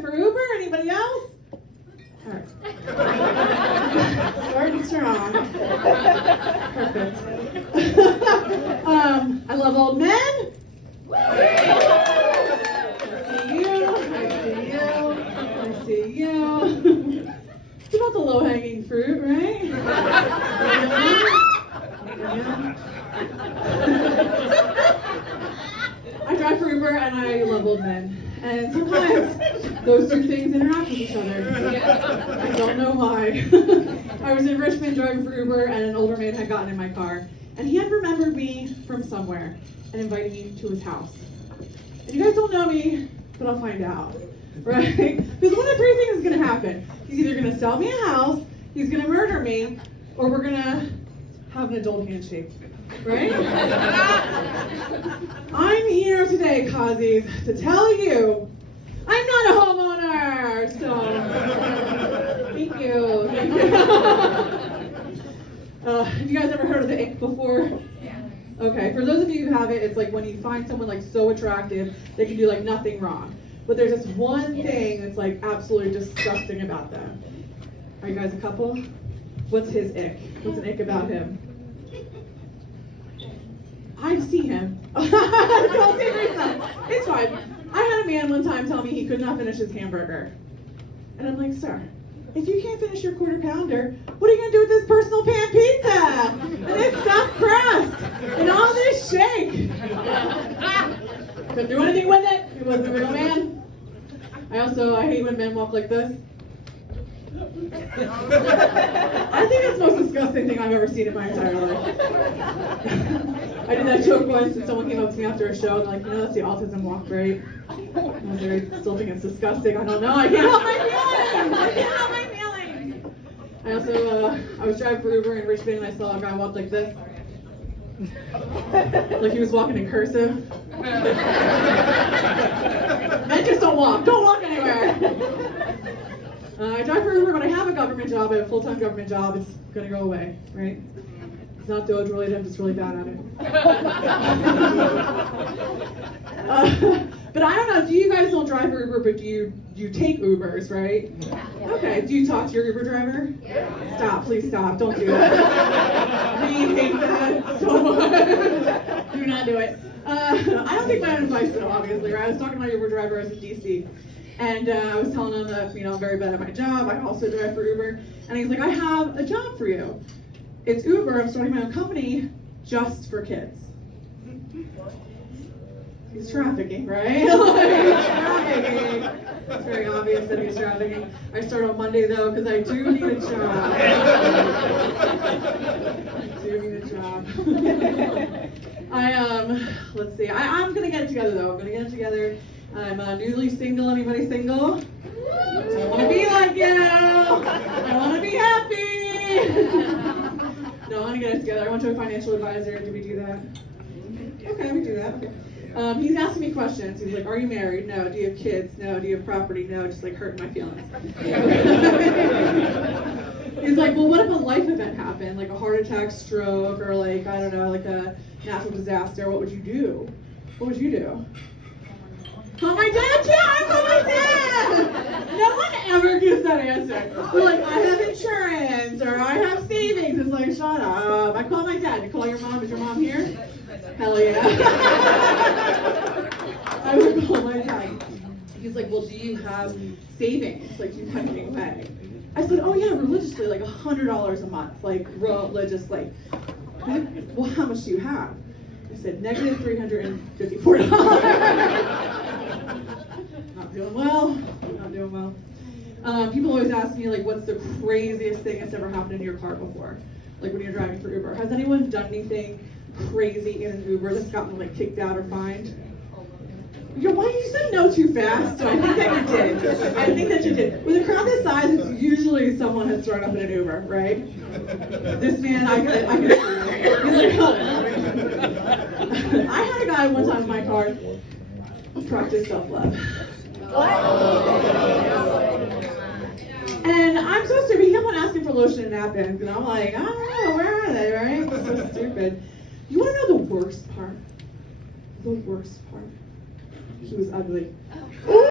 drive for Uber? Anybody else? All right. Starting strong. Perfect. I love old men. I see you. It's about the low-hanging fruit, right? I drive for Uber and I love old men. And sometimes those two things interact with each other. I don't know why. I was in Richmond driving for Uber and an older man had gotten in my car. And he had remembered me from somewhere and invited me to his house. And you guys don't know me, but I'll find out. Right? Because one of three things is going to happen. He's either going to sell me a house, he's going to murder me, or we're going to have an adult handshake. Right? I'm here today, Cozzy, to tell you I'm not a homeowner. So, thank you. Have you guys ever heard of the ick before? Yeah. Okay, for those of you who haven't, it's like when you find someone like so attractive, they can do like nothing wrong. But there's this one thing that's like absolutely disgusting about them. Are you guys a couple? What's his ick? What's an ick about him? I see him. It's fine. I had a man one time tell me he could not finish his hamburger. And I'm like, sir, if you can't finish your quarter pounder, what are you going to do with this personal pan pizza? And this stuffed crust? And all this shake? Couldn't do anything with it. He wasn't a real man. I hate when men walk like this. I think it's the most disgusting thing I've ever seen in my entire life. I did that joke once and someone came up to me after a show and like, that's the autism walk, right? I was like, I still think it's disgusting. I don't know. I can't help my feelings. I was driving for Uber in Richmond and I saw a guy walk like this. Like he was walking in cursive. Men just don't walk. Don't walk anywhere. I drive for Uber, but I have a government job. I have a full-time government job. It's going to go away, right? It's not Doge related. I'm just really bad at it. But I don't know. Do you guys don't drive for Uber, but do you take Ubers, right? Yeah. Okay. Do you talk to your Uber driver? Yeah. Stop. Please stop. Don't do that. We hate that so much. Do not do it. I don't take my own advice though, obviously, right? I was talking to my Uber driver. I was in DC. And I was telling him that, I'm very bad at my job. I also drive for Uber. And he's like, I have a job for you. It's Uber. I'm starting my own company just for kids. He's trafficking, right? He's trafficking. It's very obvious that he's trafficking. I start on Monday, though, because I do need a job. Let's see. I'm going to get it together, though. I'm going to get it together. I'm newly single. Anybody single? I want to be like you. I want to be happy. No, I want to get it together. I went to a financial advisor. Did we do that? Okay, we do that. Okay. He's asking me questions. He's like, are you married? No. Do you have kids? No. Do you have property? No. Just like hurting my feelings. He's like, well, what if a life event happened? Like a heart attack, stroke, or like, I don't know, like a natural disaster. What would you do? What would you do? Call my dad? Yeah, I call my dad! No one ever gives that answer. They're like, I have insurance, or I have savings. It's like, shut up. I call my dad. You call your mom? Is your mom here? Hell yeah. I would call my dad. He's like, well, do you have savings? Like, do you have any way? I said, oh yeah, religiously, like $100 a month. Like, religiously. He's like, well, how much do you have? I said, negative $354. Not doing well. People always ask me, like, what's the craziest thing that's ever happened in your car before? Like, when you're driving for Uber. Has anyone done anything crazy in an Uber that's gotten, like, kicked out or fined? Why you said no too fast? So I think that you did. With a crowd this size, it's usually someone has thrown up in an Uber, right? This man, I can see it. He's like, oh. I had a guy one time in my car practice self-love. And I'm so stupid. He kept on asking for lotion and napkins, and I'm like, I don't know, where are they, right? It's so stupid. You want to know the worst part? The worst part? He was ugly.